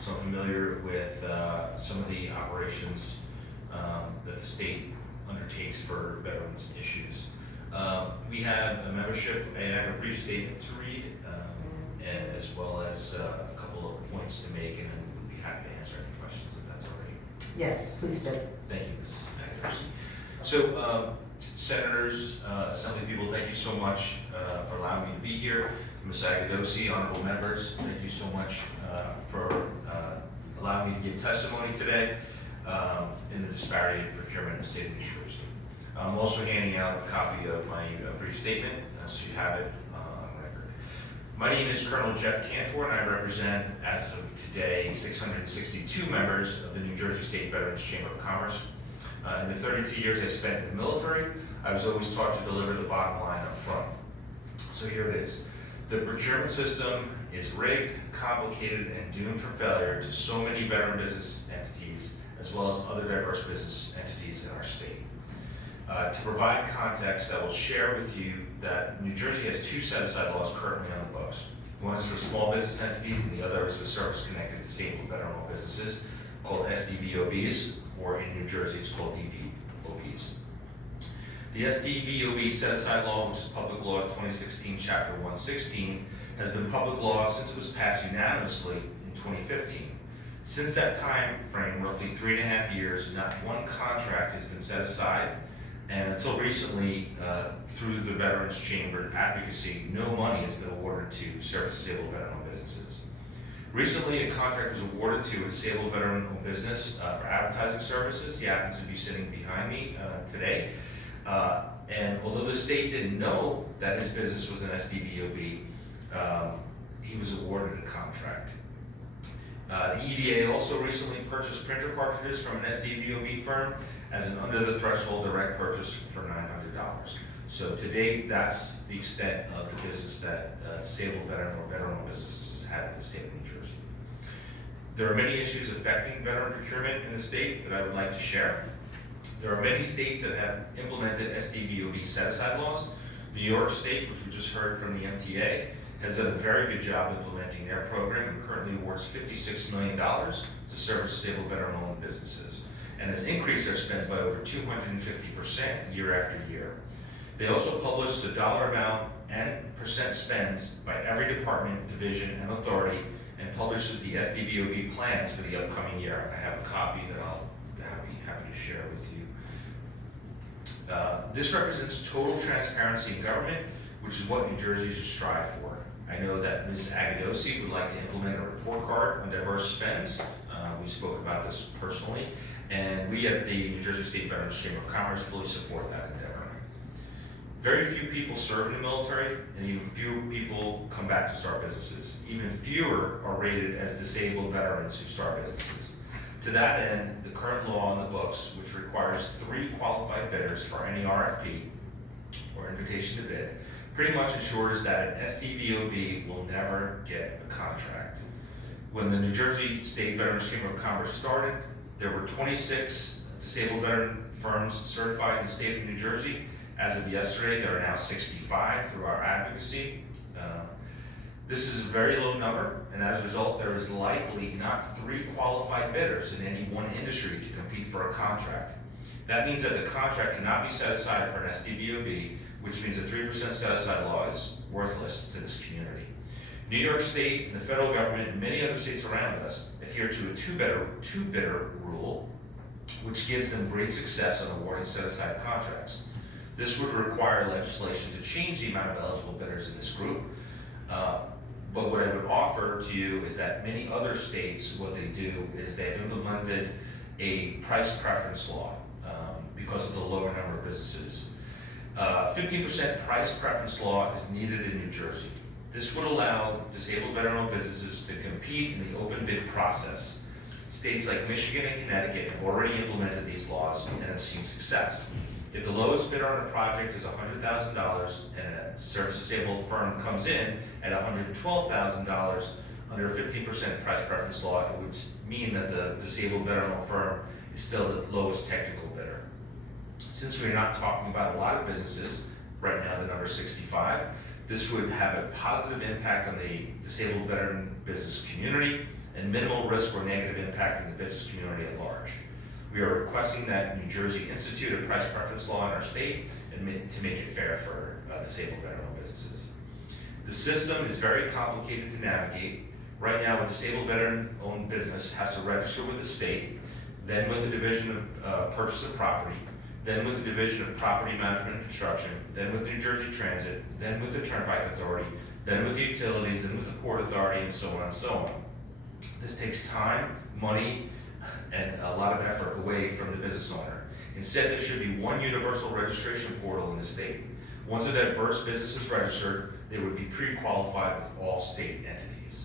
so I'm familiar with some of the operations that the state undertakes for veterans issues. We have a membership, and I have a brief statement to read, and as well as a couple of points to make, and then we'd be happy to answer any questions if that's all right. Yes, please do. Thank you, Ms. Agudosi. So, senators, assembly people, thank you so much for allowing me to be here. Ms. Agudosi, honorable members, thank you so much for allowing me to give testimony today in the disparity of procurement in the state of New Jersey. I'm also handing out a copy of my brief statement, so you have it on record. My name is Colonel Jeff Cantor, and I represent, as of today, 662 members of the New Jersey State Veterans Chamber of Commerce. In the 32 years I spent in the military, I was always taught to deliver the bottom line up front. So here it is. The procurement system is rigged, complicated, and doomed for failure to so many veteran business entities, as well as other diverse business entities in our state. To provide context, I will share with you that New Jersey has two set-aside laws currently on the books. One is for small business entities, and the other is for service-connected disabled veteran-owned businesses, called SDVOBs, or in New Jersey it's called DVOBs. The SDVOB set-aside law, which is Public Law 2016, Chapter 116, has been public law since it was passed unanimously in 2015. Since that time frame, roughly 3.5 years, not one contract has been set aside, and until recently, through the Veterans Chamber advocacy, no money has been awarded to service-disabled veteran-owned businesses. Recently, a contract was awarded to a disabled veteran-owned business for advertising services. He happens to be sitting behind me today. And although the state didn't know that his business was an SDVOB, he was awarded a contract. The EDA also recently purchased printer cartridges from an SDVOB firm as an under-the-threshold direct purchase for $900. So to date, that's the extent of the business that disabled veteran or veteran-owned businesses have had in the state of New Jersey. There are many issues affecting veteran procurement in the state that I would like to share. There are many states that have implemented SDVOB set-aside laws. New York State, which we just heard from the MTA, has done a very good job implementing their program and currently awards $56 million to service-disabled veteran-owned businesses, and has increased their spends by over 250% year after year. They also publish the dollar amount and percent spends by every department, division, and authority, and publishes the SDVOB plans for the upcoming year. I have a copy that I'll be happy to share with you. This represents total transparency in government, which is what New Jersey should strive for. I know that Ms. Agudosi would like to implement a report card on diverse spends. We spoke about this personally, and we at the New Jersey State Veterans Chamber of Commerce fully support that endeavor. Very few people serve in the military, and even fewer people come back to start businesses. Even fewer are rated as disabled veterans who start businesses. To that end, the current law on the books, which requires 3 qualified bidders for any RFP, or invitation to bid, pretty much ensures that an SDVOB will never get a contract. When the New Jersey State Veterans Chamber of Commerce started, there were 26 disabled veteran firms certified in the state of New Jersey. As of yesterday, there are now 65 through our advocacy. This is a very low number, and as a result, there is likely not 3 qualified bidders in any one industry to compete for a contract. That means that the contract cannot be set aside for an SDVOB, which means a 3% set-aside law is worthless to this community. New York State and the federal government and many other states around us adhere to a two-bidder rule, which gives them great success on awarding set-aside contracts. This would require legislation to change the amount of eligible bidders in this group. But what I would offer to you is that many other states, what they do is they've implemented a price preference law because of the lower number of businesses. 15% price preference law is needed in New Jersey. This would allow disabled veteran-owned businesses to compete in the open bid process. States like Michigan and Connecticut have already implemented these laws and have seen success. If the lowest bidder on a project is $100,000 and a service-disabled firm comes in at $112,000 under a 15% price preference law, it would mean that the disabled veteran-owned firm is still the lowest technical bidder. Since we're not talking about a lot of businesses, right now the number is 65, this would have a positive impact on the disabled veteran business community, and minimal risk or negative impact in the business community at large. We are requesting that New Jersey institute a price preference law in our state and to make it fair for disabled veteran-owned businesses. The system is very complicated to navigate. Right now, a disabled veteran-owned business has to register with the state, then with the Division of Purchase of Property, then with the Division of Property Management and Construction, then with New Jersey Transit, then with the Turnpike Authority, then with the utilities, then with the Port Authority, and so on and so on. This takes time, money, and a lot of effort away from the business owner. Instead, there should be one universal registration portal in the state. Once a diverse business is registered, they would be pre-qualified with all state entities.